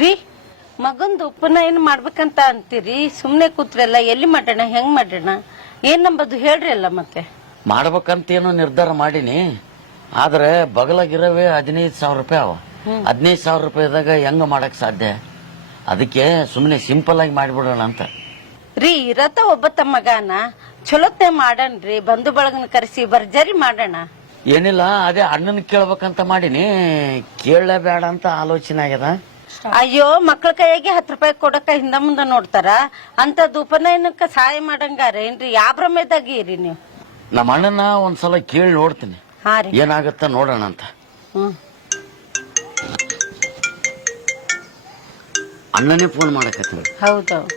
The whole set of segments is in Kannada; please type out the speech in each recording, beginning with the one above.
ರೀ ಮಗಂದು ಉಪನಯನ ಮಾಡ್ಬೇಕಂತ ಅಂತೀರಿ, ಸುಮ್ನೆ ಕೂತ್ರಲ್ಲ. ಎಲ್ಲಿ ಮಾಡೋಣ, ಹೆಂಗ್ ಮಾಡೋಣ, ಏನ್ ನಂಬದು ಹೇಳ್ರಿ ಅಲ್ಲ. ಮತ್ತೆ ಮಾಡ್ಬೇಕಂತೇನೋ ನಿರ್ಧಾರ ಮಾಡೀನಿ, ಆದ್ರೆ ಬಗಲಾಗಿರವೇ 15,000 ರೂಪಾಯಿ ಅವ. 15,000 ರೂಪಾಯಿದಾಗ ಹೆಂಗ ಮಾಡಕ್ ಸಾಧ್ಯ? ಅದಕ್ಕೆ ಸುಮ್ನೆ ಸಿಂಪಲ್ ಆಗಿ ಮಾಡಿಬಿಡೋಣ ಅಂತ. ರೀ ಇರತ್ತ ಒಬ್ಬತ್ತ ಮಗನ ಚಲೋತ್ನೆ ಮಾಡಣ್ರಿ, ಬಂಧು ಬಳಗನ ಕರೆಸಿ ಭರ್ಜರಿ ಮಾಡೋಣ. ಏನಿಲ್ಲ, ಅದೇ ಅಣ್ಣನ ಕೇಳ್ಬೇಕಂತ ಮಾಡೀನಿ, ಕೇಳಲೇಬೇಡ ಅಂತ ಆಲೋಚನೆ ಆಗ್ಯದ. ಅಯ್ಯೋ, ಮಕ್ಳ ಕೈಯಾಗೆ 10 ರೂಪಾಯಿ ಕೊಡಕ ಹಿಂದ ಮುಂದ ನೋಡ್ತಾರ, ಅಂತದ್ ಉಪನಯನಕ್ಕ ಸಹಾಯ ಮಾಡಂಗಾರ ಏನ್ರಿ? ಯಾವ ಭ್ರಮೆದಾಗಿರಿ ನೀವು? ನಮ್ಮ ಅಣ್ಣನ ಒಂದ್ಸಲ ಕೇಳಿ ನೋಡ್ತೀನಿ, ಹಾ ರೀ, ಏನಾಗತ್ತ ನೋಡೋಣ ಅಂತ. ಅಣ್ಣನೇ ಫೋನ್ ಮಾಡಕತ್ತೀನಿ. ಹೌದೌದು.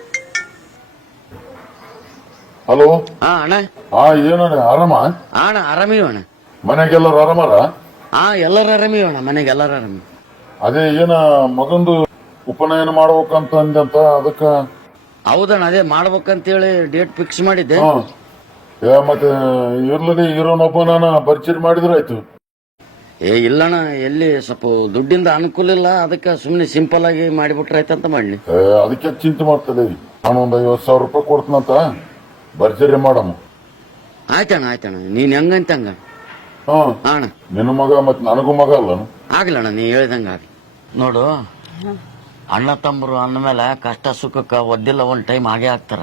ಹಲೋ. ಹಾ ಅಣ್ಣ. ಏನಣ್ಣ ಆರಾಮ? ಅಣ್ಣ ಆರಾಮಿಯೋ ಅಣ್ಣ. ಮನೆಗೆಲ್ಲರೂ ಆರಾಮಾರ? ಎಲ್ಲರೂ ಆರಾಮಿಯೋ ಅಣ್ಣ, ಮನೆಗೆ ಎಲ್ಲರೂ ಆರಾಮಿ. ಅದೇ ಏನ ಮಗಂದು ಉಪನಯನ ಮಾಡ್ಬೇಕಂತ ಅಂದಂತ, ಅದಕ್ಕ. ಹೌದಣ್ಣ, ಅದೇ ಮಾಡ್ಬೇಕಂತೇಳಿ ಡೇಟ್ ಫಿಕ್ಸ್ ಮಾಡಿದ್ದೆ. ಮತ್ತೆ ಇರ್ಲದೆ ಇರೋನೊಬ್ಬನ ಪರಿಚಯ ಮಾಡಿದ್ರಾಯ್ತು. ಇಲ್ಲಣ್ಣ, ಎಲ್ಲಿ ಸ್ವಲ್ಪ ದುಡ್ಡಿಂದ ಅನುಕೂಲ ಇಲ್ಲ, ಅದಕ್ಕೆ ಸುಮ್ನೆ ಸಿಂಪಲ್ ಆಗಿ ಮಾಡಿಬಿಟ್ರಾಯ್ತಂತ ಮಾಡ್ಲಿ. ಅದಕ್ಕೆ ಚಿಂತೆ ಮಾಡ್ತದೆ. ನಾನು ಒಂದ್ 50,000 ರೂಪಾಯಿ ಕೊಡ್ತೀನಂತ, ಭರ್ಜರಿ ಮಾಡಮ್ಮ. ಆಯ್ತಣ್ಣ, ನೀನ್ ಹೆಂಗಂತ ಹಂಗ. ಅಣ್ಣ ನಿನ್ನ ಮಗ ಮತ್ತೆ ನನಗೂ ಮಗ ಅಲ್ಲ. ಆಗ್ಲಣ್ಣ, ನೀ ಹೇಳ್ದಂಗ ಆಗ್ಲಿ. ನೋಡು, ಅಣ್ಣ ತಮ್ಮರು ಅಂದ್ಮೇಲೆ ಕಷ್ಟ ಸುಖಕ್ಕ ಒದ್ದಿಲ್ಲ ಒಂದ್ ಟೈಮ್ ಆಗೇ ಆಗ್ತಾರ.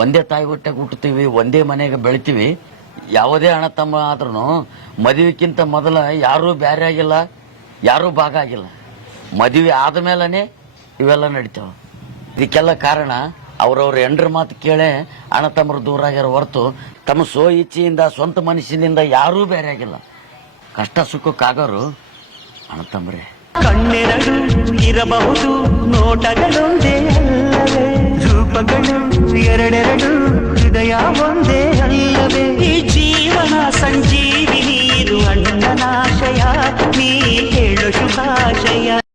ಒಂದೇ ತಾಯಿ ಹೊಟ್ಟೆಗೆ ಹುಟ್ಟುತ್ತೀವಿ, ಒಂದೇ ಮನೆಗೆ ಬೆಳಿತೀವಿ. ಯಾವುದೇ ಅಣ್ಣ ತಮ್ಮ ಆದ್ರೂ ಮದುವೆಕ್ಕಿಂತ ಮೊದಲ ಯಾರೂ ಬ್ಯಾರೆ ಆಗಿಲ್ಲ, ಯಾರೂ ಭಾಗ ಆಗಿಲ್ಲ. ಮದುವೆ ಆದ್ಮೇಲನೆ ಇವೆಲ್ಲ ನಡೀತಾವ. ಇದಕ್ಕೆಲ್ಲ ಕಾರಣ ಅವ್ರವ್ರ ಹೆಂಡ್ರ ಮಾತು ಕೇಳೇ ಅಣ್ಣ ತಮ್ಮರು ದೂರ ಆಗ್ಯಾರ ಹೊರತು ತಮ್ಮ ಸೋ ಇಚ್ಛೆಯಿಂದ ಸ್ವಂತ ಮನಸ್ಸಿನಿಂದ ಯಾರೂ ಬೇರೆ ಆಗಿಲ್ಲ. ಕಷ್ಟ ಸುಖಕ್ಕಾಗೋರು ಅಣ್ಣ ತಮ್ಮರೇ. ಕಣ್ಣೆರಡು ಇರಬಹುದು, ನೋಟಗಳೊಂದೇ ಅಲ್ಲವೇ, ರೂಪಗಳು ಎರಡೆರಡು, ಹೃದಯ